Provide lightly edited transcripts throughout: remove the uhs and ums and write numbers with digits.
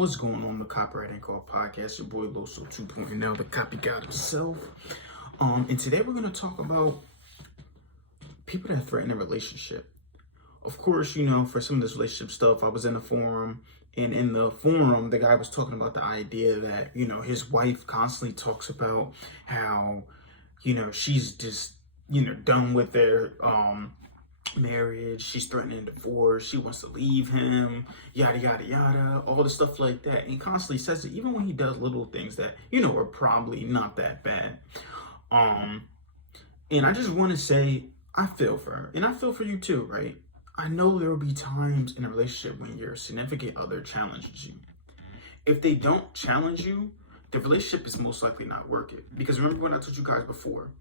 What's going on, the Copywriting Call Podcast? Your boy Loso 2.0, the copy god himself. And today we're going to talk about people that threaten a relationship. Of course, for some of this relationship stuff, I was in a forum, and in the forum, the guy was talking about the idea that, his wife constantly talks about how, she's just, done with their, marriage, she's threatening divorce, she wants to leave him, yada yada yada, all the stuff like that. And he constantly says it even when he does little things that are probably not that bad. And I just want to say I feel for her, and I feel for you too, right? I know there will be times in a relationship when your significant other challenges you. If they don't challenge you, the relationship is most likely not worth it. Because remember what I told you guys before,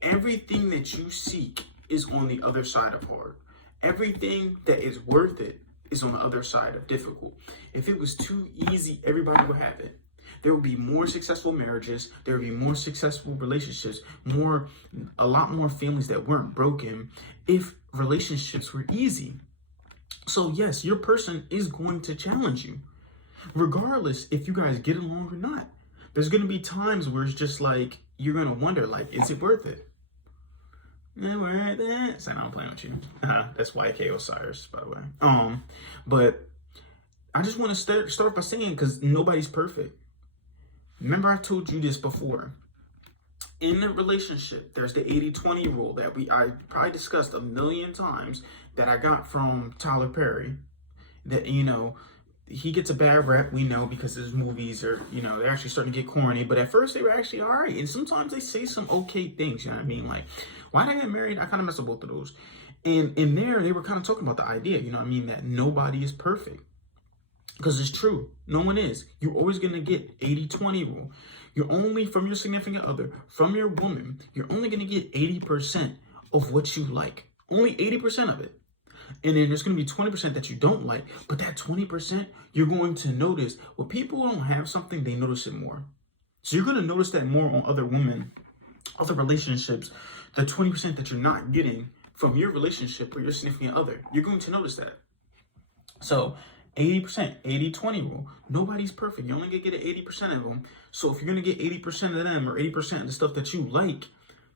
everything that you seek is on the other side of hard. Everything that is worth it is on the other side of difficult. If it was too easy, everybody would have it. There would be more successful marriages, there would be more successful relationships, a lot more families that weren't broken if relationships were easy. So yes, your person is going to challenge you, regardless if you guys get along or not. There's going to be times where it's just like, you're going to wonder, like, is it worth it? Yeah, worth it. So I'm playing with you. That's YK Osiris, by the way. But I just want to start by saying, because nobody's perfect. Remember, I told you this before. In a relationship, there's the 80-20 rule that I probably discussed a million times, that I got from Tyler Perry. That, he gets a bad rep, we know, because his movies are, they're actually starting to get corny. But at first, they were actually all right. And sometimes they say some okay things, you know what I mean? Like, why did I get married? I kind of messed up both of those. And in there, they were kind of talking about the idea, that nobody is perfect. Because it's true. No one is. You're always going to get 80-20 rule. You're only, from your significant other, from your woman, you're only going to get 80% of what you like. Only 80% of it. And then there's going to be 20% that you don't like. But that 20%, you're going to notice. When people don't have something, they notice it more. So you're going to notice that more on other women, other relationships. The 20% that you're not getting from your relationship or your significant other, you're going to notice that. So 80%, 80-20 rule. Nobody's perfect. You're only going to get 80% of them. So if you're going to get 80% of them, or 80% of the stuff that you like,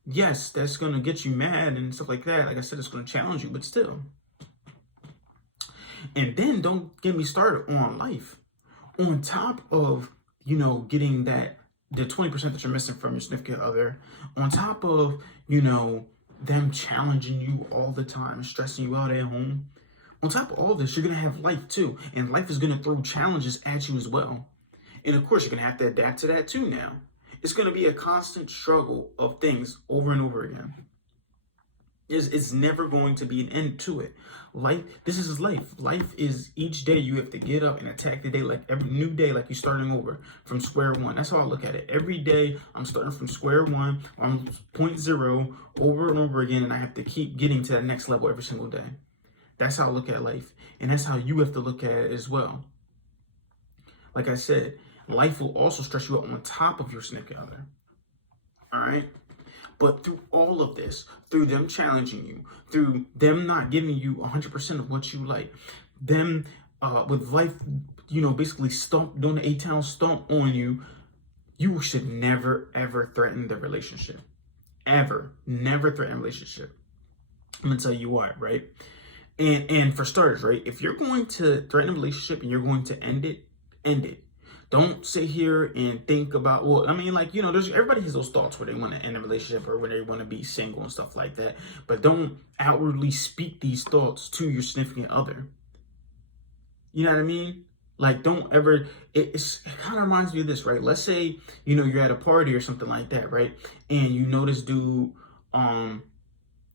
yes, that's going to get you mad and stuff like that. Like I said, it's going to challenge you, but still. And then don't get me started on life. On top of, getting the 20% that you're missing from your significant other, on top of, them challenging you all the time, stressing you out at home, on top of all this, you're going to have life too. And life is going to throw challenges at you as well. And of course, you're going to have to adapt to that too now. It's going to be a constant struggle of things over and over again. It's never going to be an end to it. Life, this is life. Life is each day you have to get up and attack the day, like every new day, like you're starting over from square one. That's how I look at it. Every day I'm starting from square one, or I'm 0.0 over and over again, and I have to keep getting to that next level every single day. That's how I look at life. And that's how you have to look at it as well. Like I said, life will also stress you out on top of your significant other. All right? But through all of this, through them challenging you, through them not giving you 100% of what you like, them with life, basically doing the 8-town stomp on you, you should never, ever threaten the relationship. Ever. Never threaten a relationship. I'm going to tell you why, right? And for starters, right, if you're going to threaten a relationship and you're going to end it, end it. Don't sit here and think about, everybody has those thoughts where they want to end a relationship or where they want to be single and stuff like that. But don't outwardly speak these thoughts to your significant other. You know what I mean? Like, don't ever, it kind of reminds me of this, right? Let's say, you're at a party or something like that, right? And this dude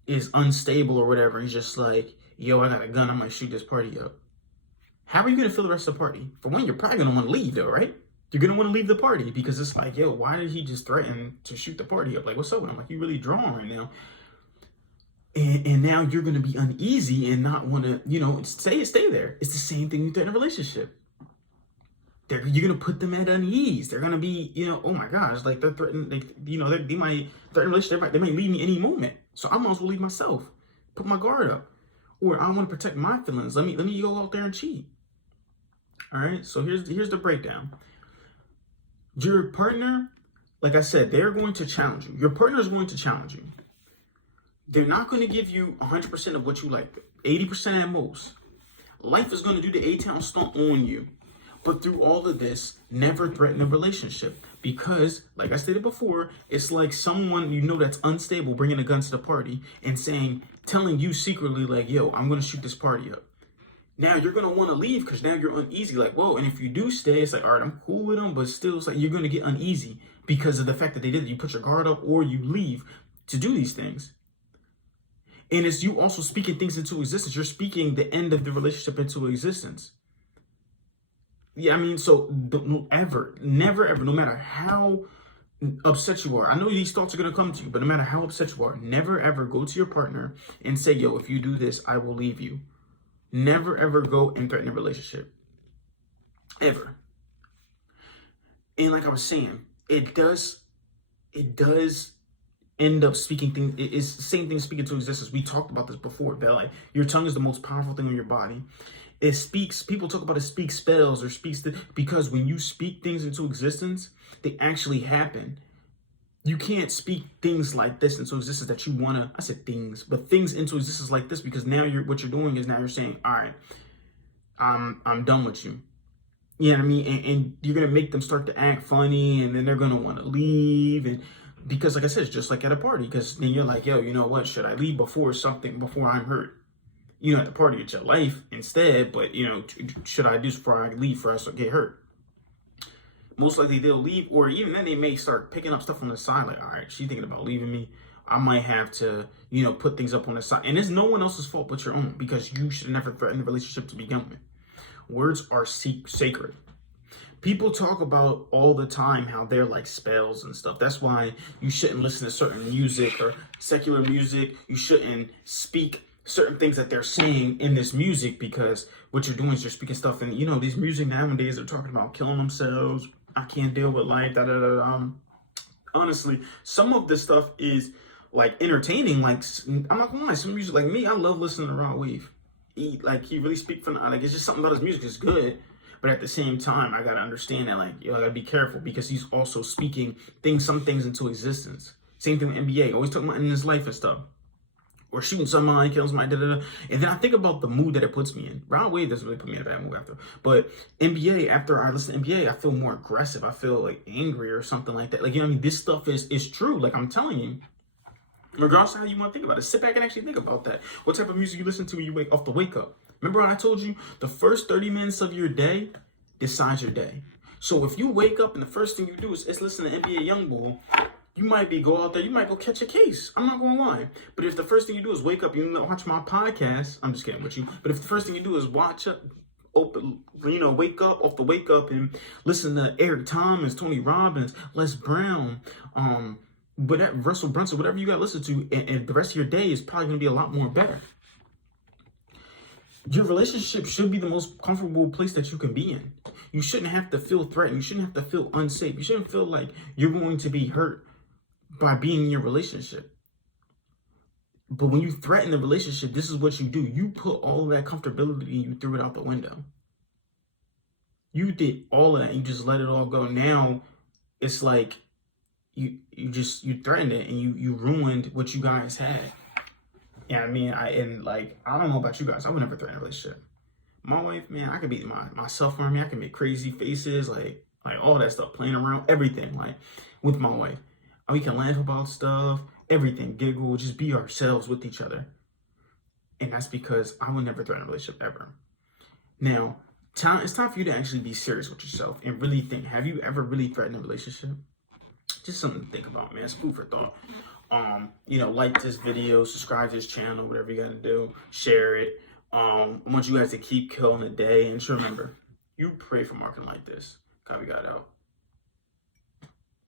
is unstable or whatever. He's just like, yo, I got a gun, I might shoot this party up. How are you going to feel the rest of the party? For one, you're probably going to want to leave though, right? You're going to want to leave the party because it's like, yo, why did he just threaten to shoot the party up? Like, what's up with him? Like, you really drawn right now. And now you're going to be uneasy and not want to, stay there. It's the same thing with in a relationship. You're going to put them at unease. They're going to be, oh my gosh, like they're threatening, they might threaten a relationship. They might leave me any moment. So I might as well leave myself, put my guard up. Or I want to protect my feelings. Let me go out there and cheat. All right. So here's the breakdown. Your partner, like I said, they're going to challenge you. Your partner is going to challenge you. They're not going to give you 100% of what you like, 80% at most. Life is going to do the A-Town stunt on you. But through all of this, never threaten a relationship. Because, like I stated before, it's like someone you know that's unstable bringing a gun to the party and telling you secretly, like, yo, I'm going to shoot this party up. Now you're going to want to leave because now you're uneasy. Like, whoa, and if you do stay, it's like, all right, I'm cool with them. But still, it's like you're going to get uneasy because of the fact that they did it. You put your guard up or you leave to do these things. And it's you also speaking things into existence. You're speaking the end of the relationship into existence. Yeah, I mean, so don't ever, never, ever, no matter how upset you are. I know these thoughts are going to come to you, but no matter how upset you are, never, ever go to your partner and say, yo, if you do this, I will leave you. Never, ever go and threaten a relationship. Ever. And like I was saying, it does end up speaking things. It's the same thing speaking to existence. We talked about this before, but like your tongue is the most powerful thing in your body. It speaks, people talk about it speaks spells or because when you speak things into existence, they actually happen. You can't speak things like this into existence that you want to, I said things, but things into existence like this because now what you're doing is now you're saying, all right, I'm done with you. You know what I mean? And you're going to make them start to act funny and then they're going to want to leave. And because like I said, it's just like at a party because then you're like, yo, you know what? Should I leave before I'm hurt? You know, at the party of your life instead, but you know, should I do this before I leave for us to get hurt? Most likely they'll leave, or even then they may start picking up stuff on the side, like, all right, she's thinking about leaving me. I might have to, you know, put things up on the side. And it's no one else's fault but your own, because you should never threaten the relationship to begin with. Words are sacred. People talk about all the time how they're like spells and stuff. That's why you shouldn't listen to certain music or secular music. You shouldn't speak certain things that they're saying in this music, because what you're doing is you're speaking stuff. And you know, these music nowadays are talking about killing themselves. I can't deal with life. Honestly, some of this stuff is like entertaining. Like, I'm not gonna lie, some music, like me, I love listening to Rod Wave. He really speak from, like, it's just something about his music is good. But at the same time, I gotta understand that, like, I gotta be careful because he's also speaking some things into existence. Same thing with NBA, always talking about in his life and stuff. Or shooting somebody, killing somebody, And then I think about the mood that it puts me in. Rod Wave doesn't really put me in a bad mood after. But NBA, after I listen to NBA, I feel more aggressive. I feel like angry or something like that. Like, you know what I mean? This stuff is true. Like, I'm telling you. Regardless of how you want to think about it, sit back and actually think about that. What type of music you listen to when you wake up? Remember when I told you the first 30 minutes of your day decides your day. So if you wake up and the first thing you do is listen to NBA Youngboy, you might go out there, you might go catch a case. I'm not gonna lie. But if the first thing you do is wake up, watch my podcast, I'm just kidding with you. But if the first thing you do is wake up and listen to Eric Thomas, Tony Robbins, Les Brown, Russell Brunson, whatever you got to listen to, and the rest of your day is probably going to be a lot more better. Your relationship should be the most comfortable place that you can be in. You shouldn't have to feel threatened. You shouldn't have to feel unsafe. You shouldn't feel like you're going to be hurt by being in your relationship. But when you threaten the relationship, this is what you do. You put all of that comfortability and you threw it out the window. You did all of that and you just let it all go. Now it's like you threatened it and you ruined what you guys had. Yeah, I mean, I don't know about you guys. I would never threaten a relationship. My wife, man, I could be myself around me. I can make crazy faces, like all that stuff, playing around, everything, like with my wife. We can laugh about stuff, everything, giggle, just be ourselves with each other. And that's because I would never threaten a relationship ever. Now, it's time for you to actually be serious with yourself and really think, have you ever really threatened a relationship? Just something to think about, man. It's food for thought. Like this video, subscribe to this channel, whatever you gotta do, share it. I want you guys to keep killing the day. And just remember, you pray for marketing like this. Copy God out.